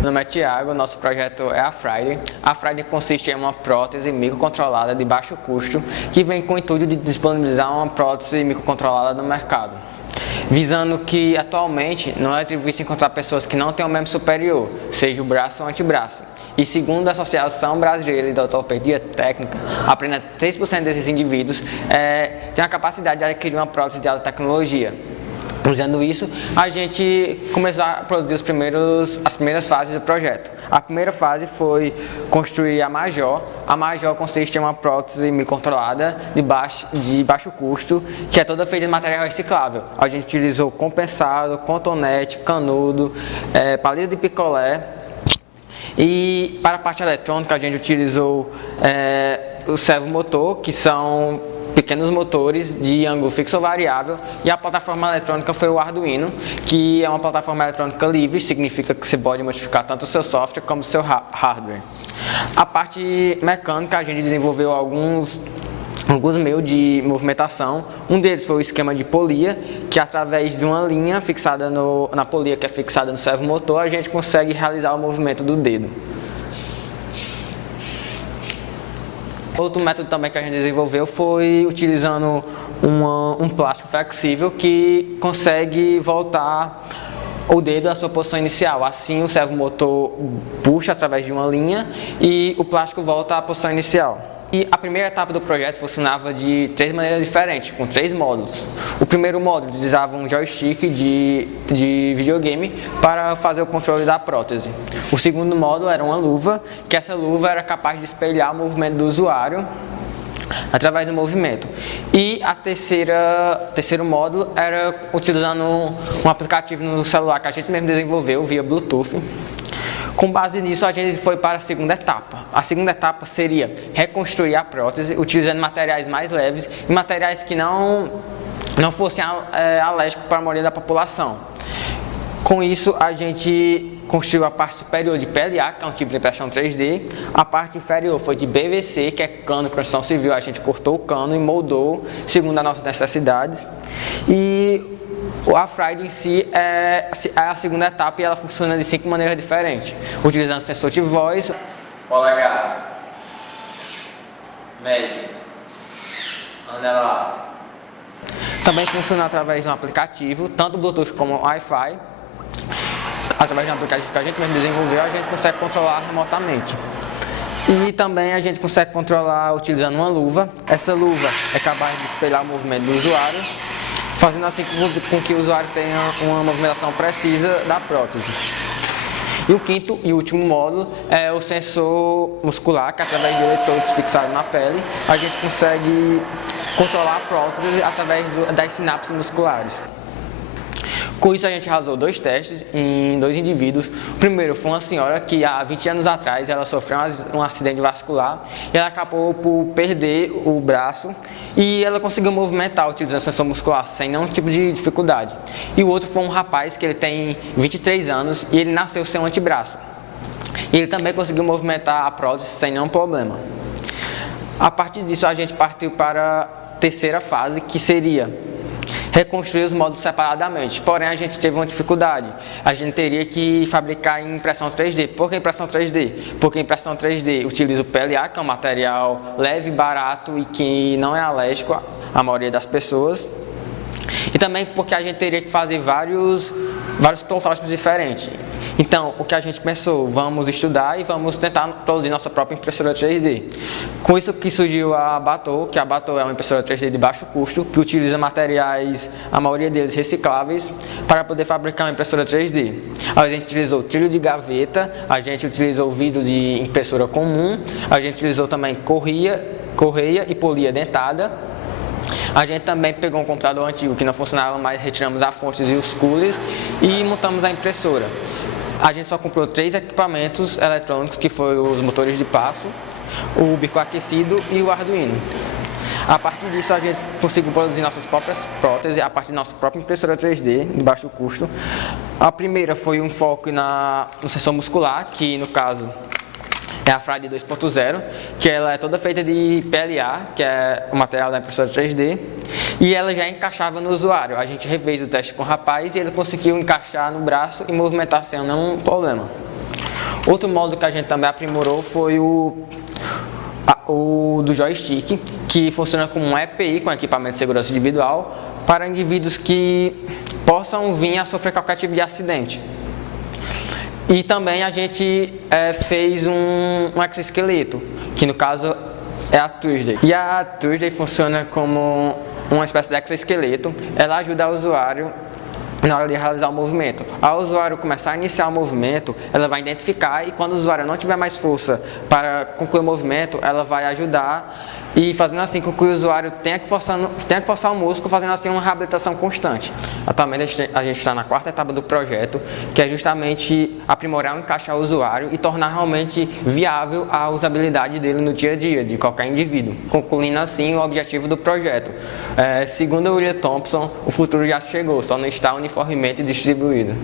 Meu nome é Thiago, nosso projeto é a Friday. A Friday consiste em uma prótese microcontrolada de baixo custo que vem com o intuito de disponibilizar uma prótese microcontrolada no mercado, visando que atualmente não é difícil encontrar pessoas que não têm um membro superior, seja o braço ou o antebraço. E segundo a Associação Brasileira de Ortopedia Técnica, apenas 3% desses indivíduos têm a capacidade de adquirir uma prótese de alta tecnologia. Usando isso, a gente começou a produzir as primeiras fases do projeto. A primeira fase foi construir a Major. A Major consiste em uma prótese microcontrolada de baixo custo, que é toda feita de material reciclável. A gente utilizou compensado, cotonete, canudo, palito de picolé. E para a parte eletrônica, a gente utilizou o servomotor, que são pequenos motores de ângulo fixo ou variável, e a plataforma eletrônica foi o Arduino, que é uma plataforma eletrônica livre, significa que você pode modificar tanto o seu software como o seu hardware. A parte mecânica, a gente desenvolveu alguns meios de movimentação. Um deles foi o esquema de polia, que através de uma linha fixada na polia, que é fixada no servomotor, a gente consegue realizar o movimento do dedo. Outro método também que a gente desenvolveu foi utilizando um plástico flexível que consegue voltar o dedo à sua posição inicial. Assim, o servomotor puxa através de uma linha e o plástico volta à posição inicial. E a primeira etapa do projeto funcionava de 3 maneiras diferentes, com 3 módulos. O primeiro módulo utilizava um joystick de videogame para fazer o controle da prótese. O segundo módulo era uma luva, que essa luva era capaz de espelhar o movimento do usuário através do movimento. E a terceiro módulo era utilizando um aplicativo no celular que a gente mesmo desenvolveu via Bluetooth. Com base nisso, a gente foi para a segunda etapa. A segunda etapa seria reconstruir a prótese utilizando materiais mais leves e materiais que não fossem alérgicos para a maioria da população. Com isso, a gente construiu a parte superior de PLA, que é um tipo de impressão 3D. A parte inferior foi de BVC, que é cano de construção civil. A gente cortou o cano e moldou segundo as nossas necessidades. E a Friday em si é a segunda etapa e ela funciona de 5 maneiras diferentes, utilizando sensor de voz, polegar, médio, anelar. Também funciona através de um aplicativo, tanto Bluetooth como Wi-Fi. Através de um aplicativo que a gente mesmo desenvolveu, a gente consegue controlar remotamente. E também a gente consegue controlar utilizando uma luva. Essa luva é capaz de espelhar o movimento do usuário, fazendo assim com que o usuário tenha uma movimentação precisa da prótese. E o quinto e último módulo é o sensor muscular, que através de eletrodos fixados na pele, a gente consegue controlar a prótese através das sinapses musculares. Com isso, a gente realizou 2 testes em 2 indivíduos. O primeiro foi uma senhora que há 20 anos atrás ela sofreu um acidente vascular e ela acabou por perder o braço e ela conseguiu movimentar utilizando a sensor muscular sem nenhum tipo de dificuldade. E o outro foi um rapaz que ele tem 23 anos e ele nasceu sem um antebraço. E ele também conseguiu movimentar a prótese sem nenhum problema. A partir disso, a gente partiu para a terceira fase, que seria reconstruir os módulos separadamente. Porém, a gente teve uma dificuldade. A gente teria que fabricar em impressão 3D. Por que impressão 3D? Porque a impressão 3D utiliza o PLA, que é um material leve, barato e que não é alérgico à maioria das pessoas. E também porque a gente teria que fazer vários protótipos diferentes. Então, o que a gente pensou, vamos estudar e vamos tentar produzir nossa própria impressora 3D. Com isso que surgiu a Batou, que a Batou é uma impressora 3D de baixo custo, que utiliza materiais, a maioria deles recicláveis, para poder fabricar uma impressora 3D. A gente utilizou trilho de gaveta, a gente utilizou vidro de impressora comum, a gente utilizou também correia e polia dentada. A gente também pegou um computador antigo que não funcionava mais, retiramos as fontes e os coolers e montamos a impressora. A gente só comprou 3 equipamentos eletrônicos, que foram os motores de passo, o bico aquecido e o Arduino. A partir disso, a gente conseguiu produzir nossas próprias próteses a partir da nossa própria impressora 3D, de baixo custo. A primeira foi um foco no sensor muscular, que no caso é a Friday 2.0, que ela é toda feita de PLA, que é o material da impressora 3D, e ela já encaixava no usuário. A gente refez o teste com o rapaz e ele conseguiu encaixar no braço e movimentar sem nenhum problema. Outro módulo que a gente também aprimorou foi o do joystick, que funciona como um EPI, com equipamento de segurança individual, para indivíduos que possam vir a sofrer qualquer tipo de acidente. E também a gente fez um exoesqueleto, que no caso é a Tuesday. E a Tuesday funciona como uma espécie de exoesqueleto. Ela ajuda o usuário na hora de realizar o movimento. Ao usuário começar a iniciar o movimento, ela vai identificar, e quando o usuário não tiver mais força para concluir o movimento, ela vai ajudar, e fazendo assim com que o usuário tenha que forçar o músculo, fazendo assim uma reabilitação constante. Atualmente a gente está na quarta etapa do projeto, que é justamente aprimorar o encaixe ao usuário e tornar realmente viável a usabilidade dele no dia a dia, de qualquer indivíduo, concluindo assim o objetivo do projeto. Segundo o William Thompson, o futuro já chegou, só não está uniformemente distribuído.